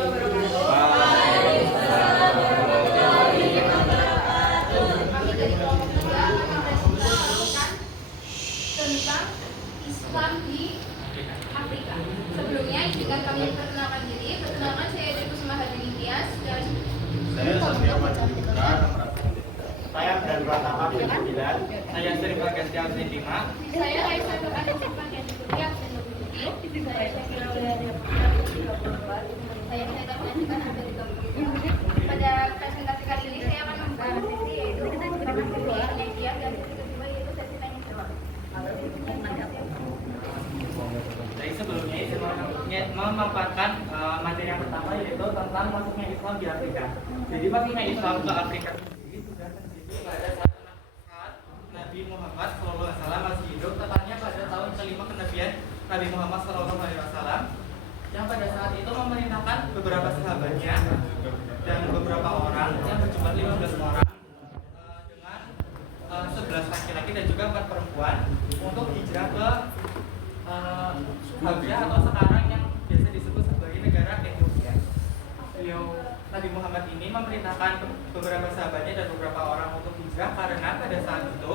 wabarakatuh. Kami dari kelompok 3 akan presentasikan tentang Islam di Afrika. Sebelumnya izinkan kami perkenalkan diri. Perkenalkan, saya Edi Kusuma Hadini Tias dan Saya Satria Madinka. Saya dan Pratama bin Bidan. Saya Sri Bagas Absen 5. saya Aisyah Nur Adin Pakai Kuliah dan saya Syakira dari saya menyaksikan ada di pada presentasi kali ini saya akan membahas sesi yaitu media dan sesi kedua yaitu sesi tanya jawab. Jadi sebelumnya saya mau memaparkan materi yang pertama yaitu tentang masuknya Islam di Afrika. Jadi masuknya Islam ke Afrika sendiri sudah terjadi pada saat Nabi Muhammad SAW masih hidup, tepatnya pada tahun kelima kenabian Nabi Muhammad SAW, yang pada saat itu memerintahkan beberapa sahabatnya dan beberapa orang yang berjumlah 15 orang dengan 11 laki-laki dan juga 4 perempuan untuk hijrah ke Habsyah atau sekarang yang biasa disebut sebagai negara Ethiopia. Beliau Nabi Muhammad ini memerintahkan beberapa sahabatnya dan beberapa orang untuk hijrah karena pada saat itu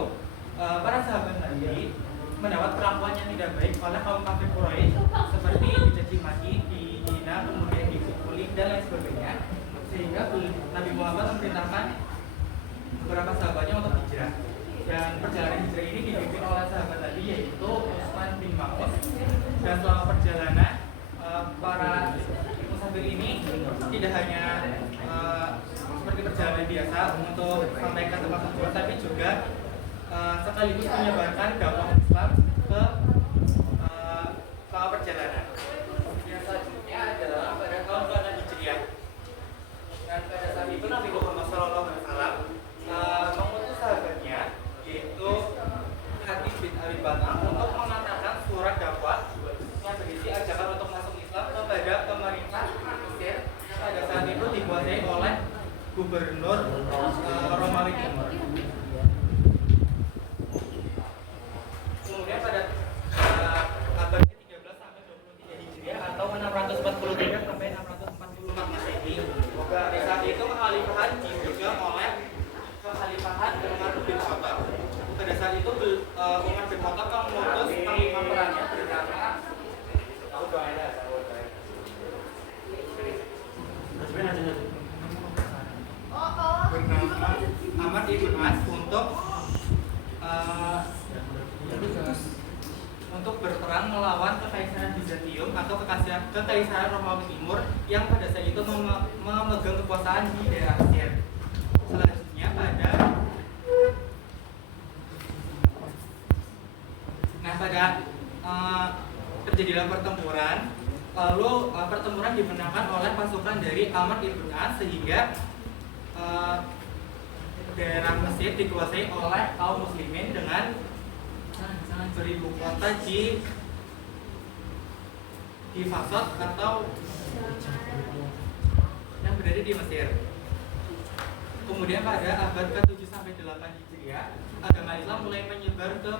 para sahabat Nabi mendapat perlakuan yang tidak baik oleh kaum kafir Quraisy, seperti dicaci maki, dihina, kemudian dipukuli dan lain sebagainya, sehingga Nabi Muhammad memerintahkan beberapa sahabatnya untuk hijrah. Dan perjalanan hijrah ini dipimpin oleh sahabat Nabi yaitu Utsman bin Maz'un. Dan selama perjalanan para musafir ini tidak hanya seperti perjalanan biasa untuk sampai ke tempat tujuan, tapi juga sekaligus menyebarkan dakwah Islam ke selama perjalanan. Yang selanjutnya adalah pada tahun ke-6 Hijriah. Dan pada saat itu Nabi Muhammad SAW mengutus sahabatnya yaitu Hatib bin Abi Balta'a untuk mengatakan surat dakwah yang berisi ajakan untuk masuk Islam kepada pemerintah Mesir yang pada saat itu dikuasai oleh Gubernur Romawi Timur. Kemudian pada abad ke-13 sampai 23 Hijriah atau 643 sampai 644 Masehi, pada saat itu kekhalifahan dipegang oleh kekhalifahan Umar bin Khattab. Pada saat itu Umar bin Khattab mengutus panglima perangnya bernama Ahmad ibn As untuk berperang melawan kekaisaran Bizantium atau kekaisaran Romawi Timur yang pada saat itu memegang kekuasaan di daerah Mesir. Selanjutnya terjadilah pertempuran. Lalu pertempuran dimenangkan oleh pasukan dari Ahmad ibn As sehingga daerah Mesir dikuasai oleh kaum muslimin dengan beribu kota di Fasod atau yang berada di Mesir. Kemudian pada abad ke-7 sampai 8 Hijriah, agama Islam mulai menyebar ke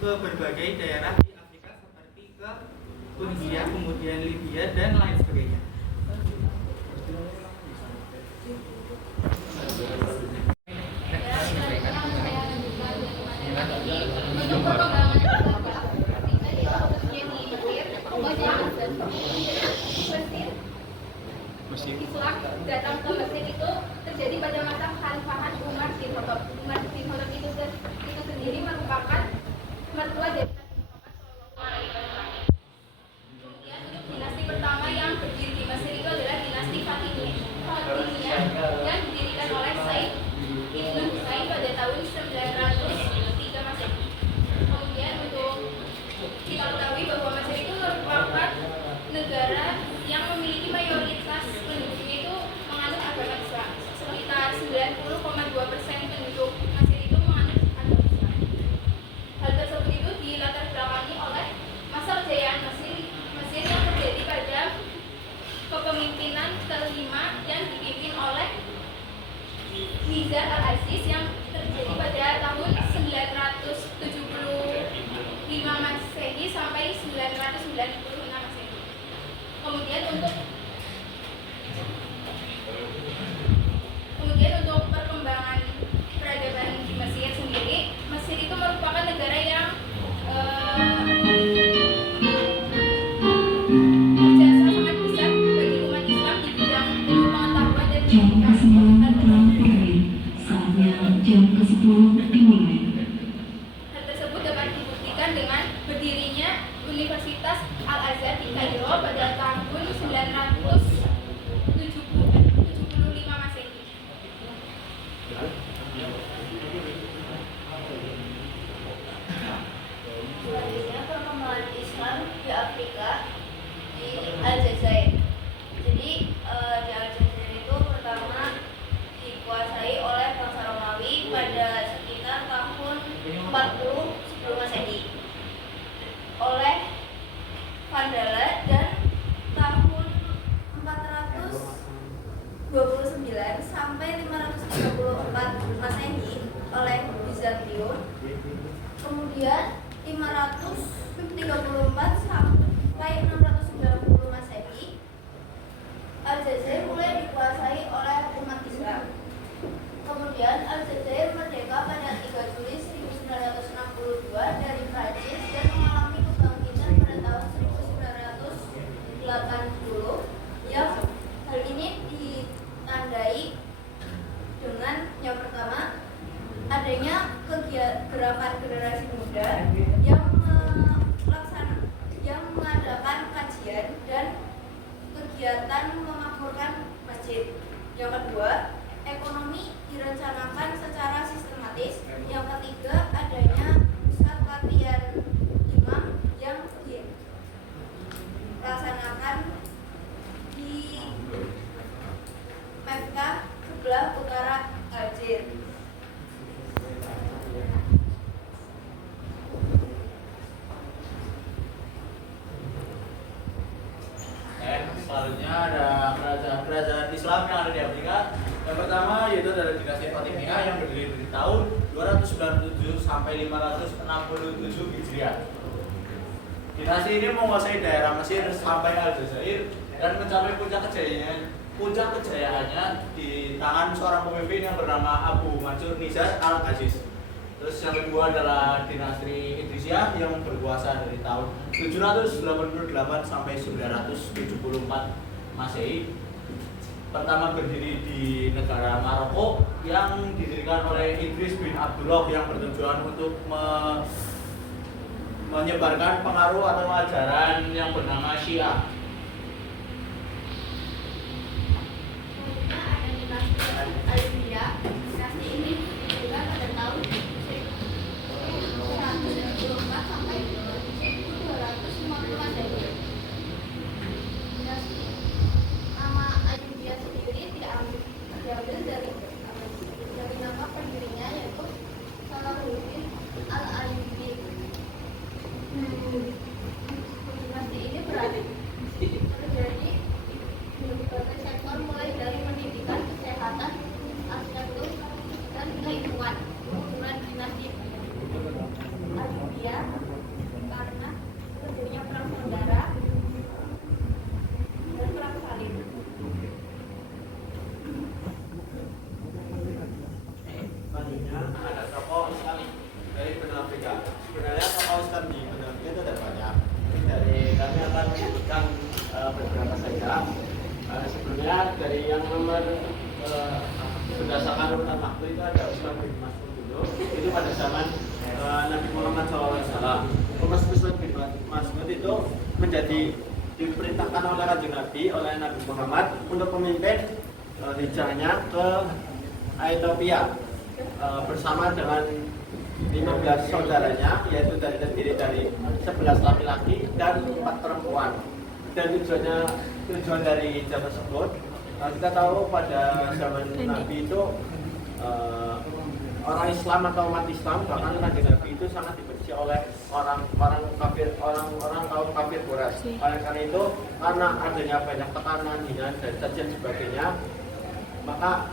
berbagai daerah di Afrika seperti ke Tunisia, kemudian Libya dan lain sebagainya. Untuk perkembangan Mesir, Islam datang ke Mesir itu terjadi pada masa kekhalifahan Umar bin Khattab. Umar bin Khattab itu sendiri merupakan mertua dari Nabi Muhammad SAW. Kemudian untuk dinasti pertama yang berdiri di Mesir itu adalah dinasti Fatimiyah yang didirikan oleh Said Ibn Husain pada tahun 903 Masehi. Kemudian untuk kita ketahui bahwa Mesir itu merupakan negara yang memiliki mayoritas penduduknya itu menganut agama Islam. Sekitar 90,2% penduduk Mesir itu menganut agama Islam. Hal tersebut itu dilatar belakangi oleh masa kejayaan Mesir yang terjadi pada kepemimpinan kelima yang dipimpin oleh Nizar al-Aziz yang terjadi pada tahun 975 Masehi sampai 996 Masehi. Kemudian untuk 80 yang hal ini ditandai dengan yang pertama adanya gerakan generasi muda yang mengadakan kajian dan kegiatan memakmurkan masjid. Yang kedua, ekonomi direncanakan secara sistematis. Yang ketiga, adanya pusat latihan imam yang dilaksanakan di Mekkah sebelah utara Aljer. Selanjutnya ada kerajaan Islam yang ada di Afrika. Yang pertama yaitu adalah dinasti Fatimiyah yang berdiri dari tahun 297 sampai 567 Hijriah. Dinasti ini menguasai daerah Mesir sampai Aljazair dan mencapai puncak kejayaannya di tangan seorang pemimpin yang bernama Abu Mansur Nizar al-Aziz. Terus yang kedua adalah dinasti Idrisiyah yang berkuasa dari tahun 788 sampai 974 Masehi. Pertama berdiri di negara Maroko yang didirikan oleh Idris bin Abdullah yang bertujuan untuk menyebarkan pengaruh atau ajaran yang bernama Syiah. Selanjutnya ada dinasti Al-Aliyah. Dinasti ini didirikan pada tahun 124 sampai 1250 Masehi. Dinasti nama Al-Aliyah sendiri diambil dari nama pendirinya yaitu Salahuddin Al-Ayyubi. Dinasti ini terjadi di berbagai sektor mulai dari pendidikan, kesehatan, arsitektur, dan keilmuan. Hubungan dinasti Ayyubiyah karena terjadinya perang saudara dan perang salib. Selanjutnya ada tokoh Islam dari benua Afrika. Sebenarnya tokoh Islam di benua Afrika itu ada banyak. Dari kami akan menyebutkan beberapa saja. Sebelumnya dari yang nomor berdasarkan urutan waktu itu ada Usman bin Mas'ud dulu. Itu pada zaman Nabi Muhammad SAW. Usman bin Mas'ud itu diperintahkan oleh Kanjeng Nabi oleh Nabi Muhammad untuk memimpin hijrahnya ke Ethiopia bersama dengan 15 saudaranya, yaitu terdiri dari 11 laki-laki dan 4 perempuan. Dan tujuan dari hijrah tersebut, kita tahu pada zaman Nabi itu orang Islam atau umat Islam, bahkan Kanjeng Nabi itu sangat dibenci oleh orang kafir, orang kaum kafir Quraisy. Oleh karena itu, karena adanya banyak tekanan, hinaan dan cacian sebagainya, maka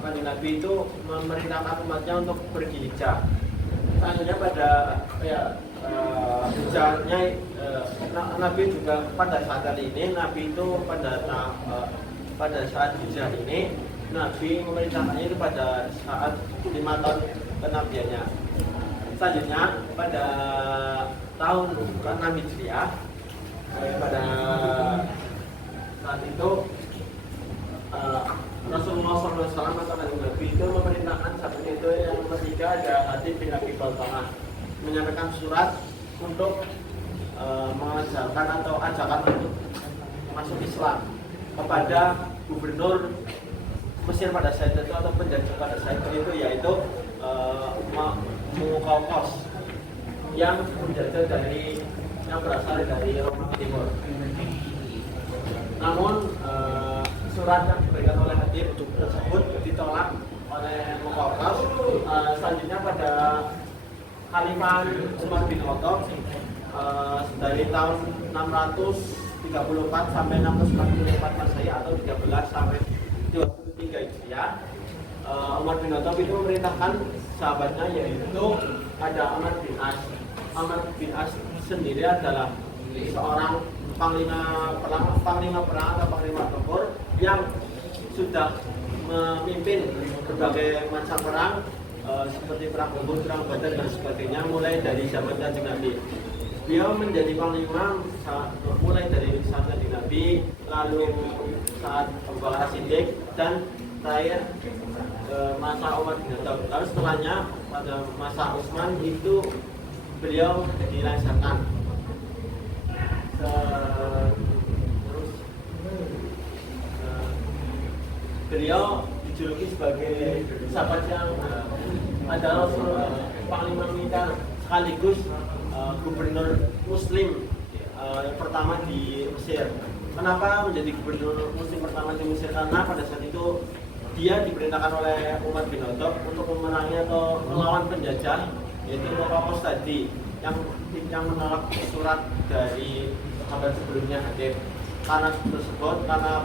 Kanjeng Nabi itu memerintahkan umatnya untuk pergi hijrah. Selanjutnya pada hijrahnya Nabi juga pada saat kali ini, Nabi itu pada saat hijrah ini Nabi memerintahkannya itu pada saat 5 tahun kenabiannya. Selanjutnya pada tahun ke-6 Hijriah, pada saat itu Rasulullah SAW atau Nabi itu memerintahkan satu itu yang ketiga ada Hatib bin Abi Balta'ah menyampaikan surat untuk mengajarkan atau ajakan untuk masuk Islam kepada gubernur Mesir pada saat itu atau penjajah pada saat itu, yaitu Muqawqis yang berasal dari Romawi Timur. Namun surat yang diberikan oleh Hatib tersebut ditolak oleh Muqawqis. Selanjutnya pada Khalifah Umar bin Khattab dari tahun 634 sampai 644 Masehi atau 13 sampai 23 Hijriah, Umar bin Khattab itu memerintahkan sahabatnya, yaitu ada Amr bin As. Amr bin As sendiri adalah seorang panglima perang atau panglima tempur yang sudah memimpin berbagai macam perang seperti perang Uhud, perang Badar dan sebagainya mulai dari zaman Kanjeng Nabi. Dia menjadi panglima mulai dari zaman Kanjeng Nabi lalu saat Abu Bakar Siddiq, dan terakhir masa Umar bin Khattab. Lalu setelahnya pada masa Utsman itu beliau dilengsarkan. Terus beliau dijuluki sebagai sahabat yang adalah panglima militer sekaligus gubernur Muslim yang pertama di Mesir. Kenapa menjadi gubernur Muslim pertama di Mesir? Karena pada saat itu dia diperintahkan oleh Umar bin Khattab untuk memerangi atau melawan penjajah, yaitu Muqawqis tadi yang menolak surat dari sahabat sebelumnya Hatib. Karena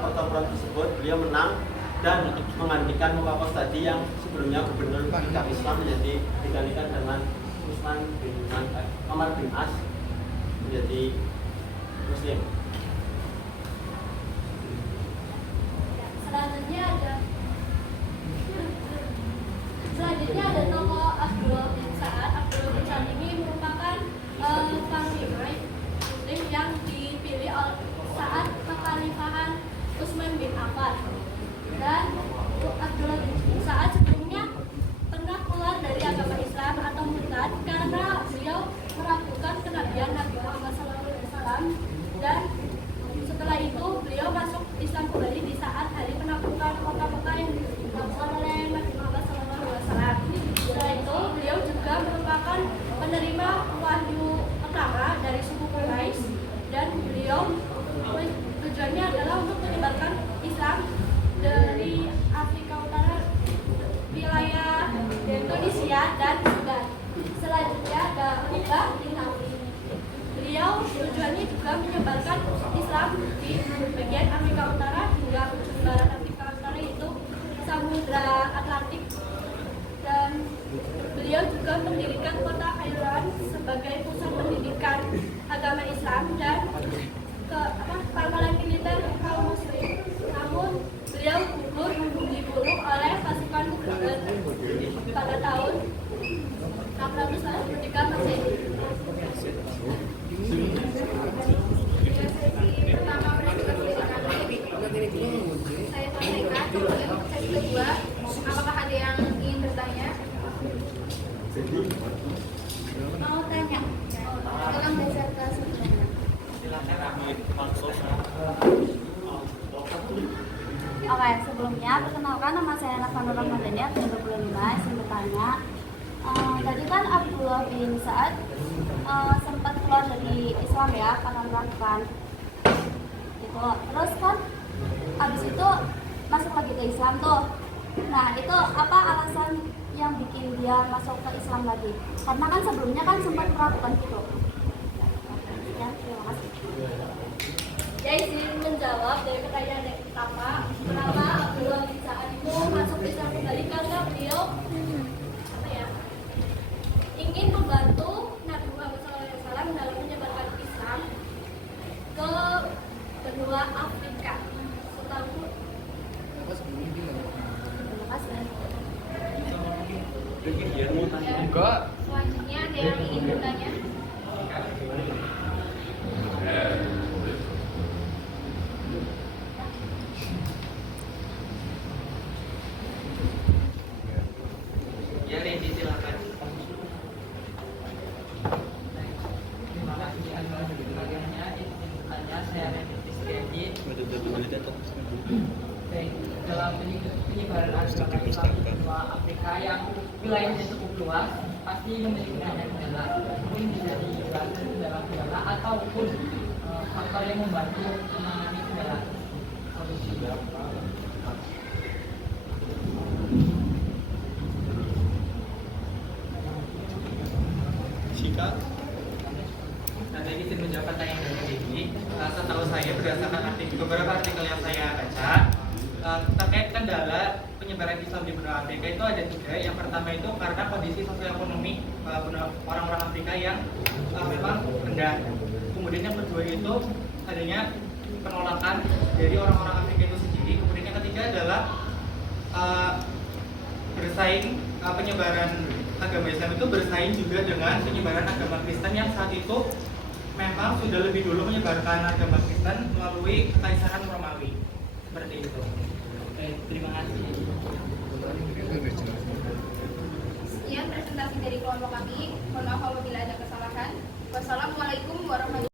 pertempuran tersebut beliau menang dan menggantikan Muqawqis tadi yang sebelumnya gubernur bidang Islam menjadi digantikan dengan Umar bin As menjadi Muslim. Selanjutnya ada tokoh Abdullah bin Sa'ad. Abdullah bin Sa'ad ini merupakan panglima Muslim yang dipilih saat kekhalifahan Utsman bin Affan. Dan Abdullah bin Sa'ad sebelumnya pernah keluar dari agama Islam atau murtad karena beliau meragukan kenabian Nabi Muhammad SAW, dan setelah itu beliau masuk Islam kembali di saat hari penaklukan kota Mekah yang dilakukan oleh Nabi Muhammad SAW. Setelah itu beliau juga merupakan penerima wahyu pertama dari suku Quraisy, dan beliau tujuannya adalah untuk menyebarkan Islam dari Afrika Utara, wilayah Indonesia dan Sudan. Selanjutnya ada Ubah bin Nafi. Beliau tujuannya juga menyebarkan Islam di bagian Amerika Utara hingga ujung barat Amerika Utara, yaitu Samudra Atlantik. Dan beliau juga mendirikan kota Iran sebagai pusat pendidikan agama Islam dan pangkalan militer kaum Muslim. Namun beliau dibunuh oleh pasukan Mughalid pada tahun 643 Masehi. Pertama pendidikan saya sampaikan. Sesi kedua, apakah ada yang ingin bertanya? Mau tanya? Dalam beserta sebenarnya. Oke, sebelumnya perkenalkan, nama saya Nafanur Ramadhani, 25, saya bertanya. Tadi kan Abdullah bin Sa'ad sempat keluar dari Islam ya, karena melakukan itu. Terus kan habis itu masuk lagi ke Islam tuh. Nah, itu apa alasan yang bikin dia masuk ke Islam lagi? Karena kan sebelumnya kan sempat melakukan gitu. Ya, terima kasih. Saya izin menjawab dari pertanyaan yang pertama, kenapa Abdullah bin Sa'ad itu masuk Islam kembali? Karena beliau ingin membantu Nabi Muhammad SAW dalam menyebarkan Islam ke benua Afrika. Selanjutnya ada yang ingin bertanya? Ya, Randy, silakan. Terima kasih atas pertanyaannya. Tanya saya Randy Fiskedi. Dalam penyebaran agama Islam di benua Afrika yang wilayahnya cukup luas, pasti memiliki banyak kendala. Mungkin bisa dijelaskan kendala-kendala ataupun faktor yang membantu menangani kendala solusi. Nah, saya izin menjawab pertanyaan dari ini. Setahu saya berdasarkan beberapa artikel yang saya baca, terkait kendala penyebaran Islam di benua Afrika itu ada tiga. Yang pertama itu karena kondisi sosioekonomi orang-orang Afrika yang memang rendah. Kemudian yang kedua itu adanya penolakan dari orang-orang Afrika itu sendiri. Kemudian yang ketiga adalah bersaing penyebaran agama Islam itu bersaing juga dengan penyebaran agama Kristen yang saat itu memang sudah lebih dulu menyebarkan agama Kristen melalui Kekaisaran Romawi. Seperti itu. Oke, terima kasih. Sekian presentasi dari kelompok kami. Mohon maaf apabila ada kesalahan. Wassalamualaikum warahmatullahi wabarakatuh.